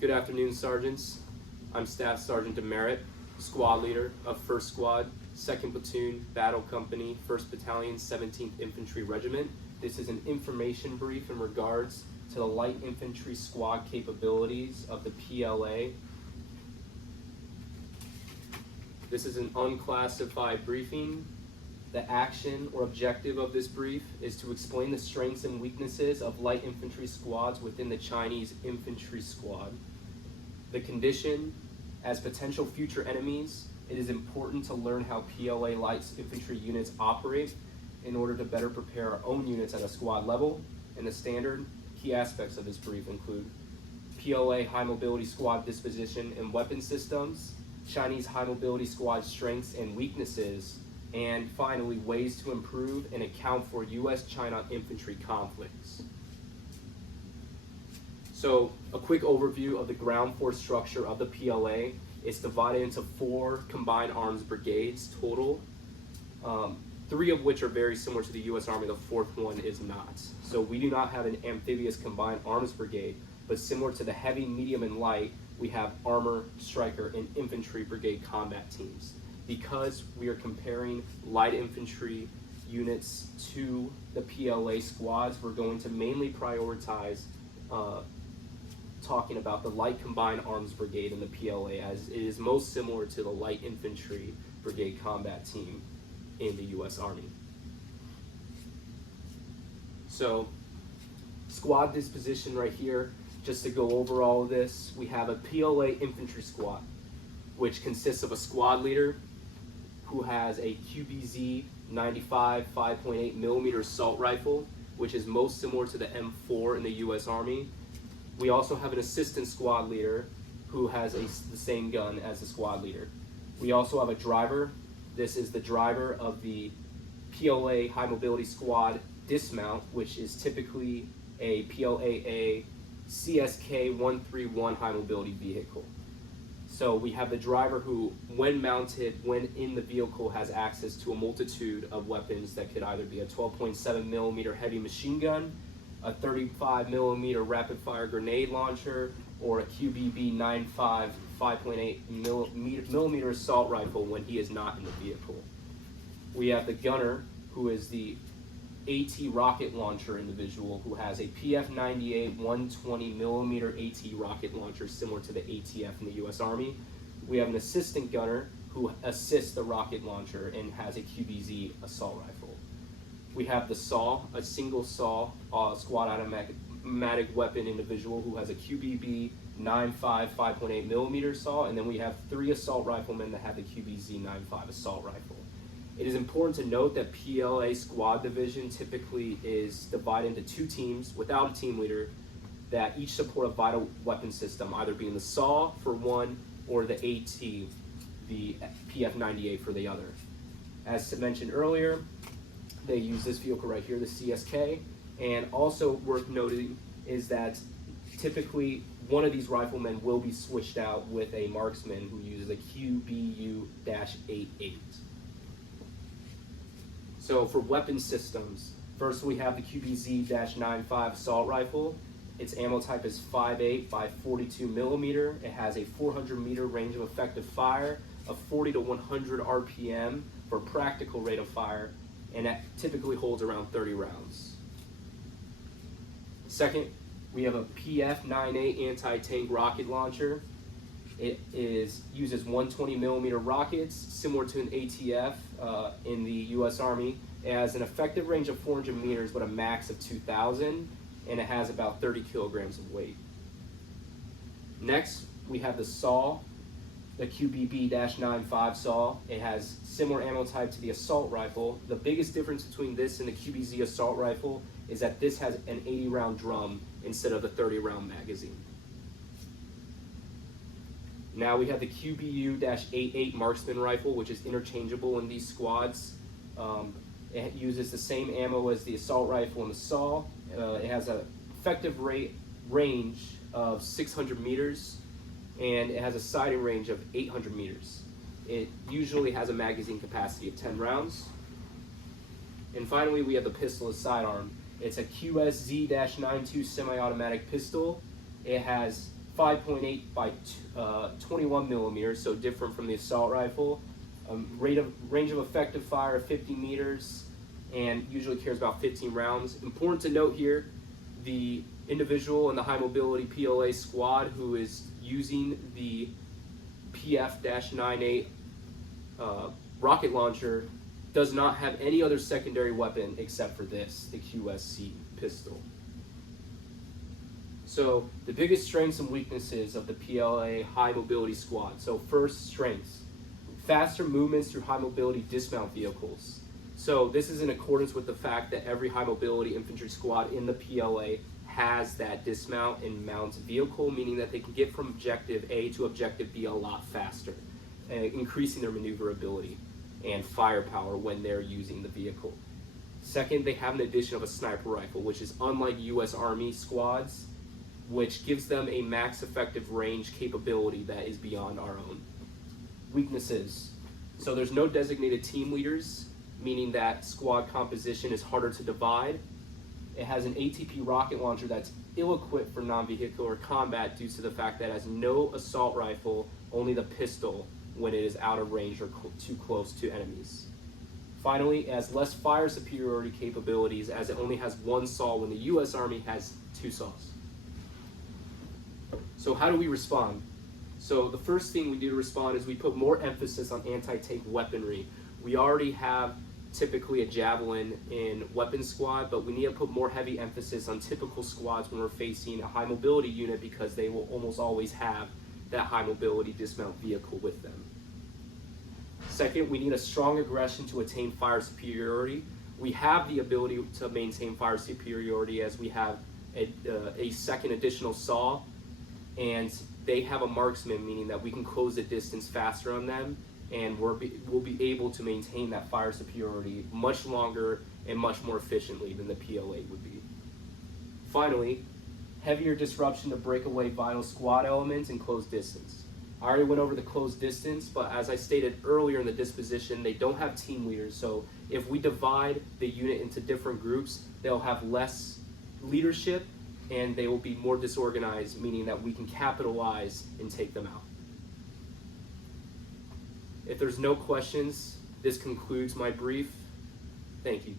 Good afternoon, Sergeants. I'm Staff Sergeant Demerit, Squad Leader of 1st Squad, 2nd Platoon, Battle Company, 1st Battalion, 17th Infantry Regiment. This is an information brief in regards to the Light Infantry Squad capabilities of the PLA. This is an unclassified briefing. The action or objective of this brief is to explain the strengths and weaknesses of light infantry squads within the Chinese infantry squad. The condition: as potential future enemies, it is important to learn how PLA light infantry units operate in order to better prepare our own units at a squad level. And the standard key aspects of this brief include PLA high mobility squad disposition and weapon systems, Chinese high mobility squad strengths and weaknesses, and finally, ways to improve and account for U.S.-China infantry conflicts. So, a quick overview of the ground force structure of the PLA. It's divided into 4 combined arms brigades total, 3 of which are very similar to the U.S. Army. The 4th one is not. So we do not have an amphibious combined arms brigade, but similar to the heavy, medium, and light, we have armor, striker, and infantry brigade combat teams. Because we are comparing light infantry units to the PLA squads, we're going to mainly prioritize talking about the light combined arms brigade in the PLA, as it is most similar to the light infantry brigade combat team in the U.S. Army. So, squad disposition right here, just to go over all of this, we have a PLA infantry squad, which consists of a squad leader who has a QBZ 95 5.8 millimeter assault rifle, which is most similar to the M4 in the U.S. Army. We also have an assistant squad leader who has the same gun as the squad leader. We also have a driver. This is the driver of the PLA high mobility squad dismount, which is typically a PLAA CSK 131 high mobility vehicle. So we have the driver who, when mounted, when in the vehicle, has access to a multitude of weapons that could either be a 12.7 millimeter heavy machine gun, a 35 millimeter rapid fire grenade launcher, or a QBB 95 5.8 millimeter assault rifle when he is not in the vehicle. We have the gunner, who is the AT rocket launcher individual, who has a PF-98 120 millimeter AT rocket launcher similar to the ATF in the U.S. Army. We have an assistant gunner who assists the rocket launcher and has a QBZ assault rifle. We have the SAW, a single SAW squad automatic weapon individual who has a QBB 95 5.8 millimeter SAW, and then we have 3 assault riflemen that have the QBZ 95 assault rifle. It is important to note that PLA squad division typically is divided into 2 teams without a team leader that each support a vital weapon system, either being the SAW for one or the AT, the PF-98 for the other. As mentioned earlier, they use this vehicle right here, the CSK, and also worth noting is that typically one of these riflemen will be switched out with a marksman who uses a QBU-88. So for weapon systems, first we have the QBZ-95 assault rifle. Its ammo type is 5.8 by 42 millimeter. It has a 400 meter range of effective fire, of 40 to 100 RPM for practical rate of fire, and that typically holds around 30 rounds. Second, we have a PF-98 anti-tank rocket launcher. It uses 120 millimeter rockets, similar to an ATF in the U.S. Army. It has an effective range of 400 meters, but a max of 2,000, and it has about 30 kilograms of weight. Next, we have the SAW, the QBB-95 SAW. It has similar ammo type to the assault rifle. The biggest difference between this and the QBZ assault rifle is that this has an 80-round drum instead of the 30-round magazine. Now we have the QBU-88 marksman rifle, which is interchangeable in these squads. It uses the same ammo as the assault rifle and the SAW. It has an effective range of 600 meters, and it has a sighting range of 800 meters. It usually has a magazine capacity of 10 rounds. And finally, we have the pistol as sidearm. It's a QSZ-92 semi-automatic pistol. It has 5.8 by 21 millimeters, so different from the assault rifle. Range of effective fire of 50 meters, and usually carries about 15 rounds. Important to note here, the individual in the high mobility PLA squad who is using the PF-98 rocket launcher does not have any other secondary weapon except for this, the QSC pistol. So the biggest strengths and weaknesses of the PLA high mobility squad. So first, strengths. Faster movements through high mobility dismount vehicles. So this is in accordance with the fact that every high mobility infantry squad in the PLA has that dismount and mount vehicle, meaning that they can get from objective A to objective B a lot faster, increasing their maneuverability and firepower when they're using the vehicle. Second, they have an addition of a sniper rifle, which is unlike US Army squads, which gives them a max effective range capability that is beyond our own. Weaknesses. So there's no designated team leaders, meaning that squad composition is harder to divide. It has an ATP rocket launcher that's ill-equipped for non-vehicular combat due to the fact that it has no assault rifle, only the pistol when it is out of range or too close to enemies. Finally, it has less fire superiority capabilities as it only has one saw when the US Army has 2 saws. So how do we respond? So the first thing we do to respond is we put more emphasis on anti-tank weaponry. We already have typically a javelin in weapon squad, but we need to put more heavy emphasis on typical squads when we're facing a high mobility unit because they will almost always have that high mobility dismount vehicle with them. Second, we need a strong aggression to attain fire superiority. We have the ability to maintain fire superiority as we have a second additional saw, and they have a marksman, meaning that we can close the distance faster on them, and we'll be able to maintain that fire superiority much longer and much more efficiently than the PLA would be. Finally, heavier disruption to breakaway vital squad elements and closed distance. I already went over the closed distance, but as I stated earlier in the disposition, they don't have team leaders, so if we divide the unit into different groups, they'll have less leadership and they will be more disorganized, meaning that we can capitalize and take them out. If there's no questions, this concludes my brief. Thank you.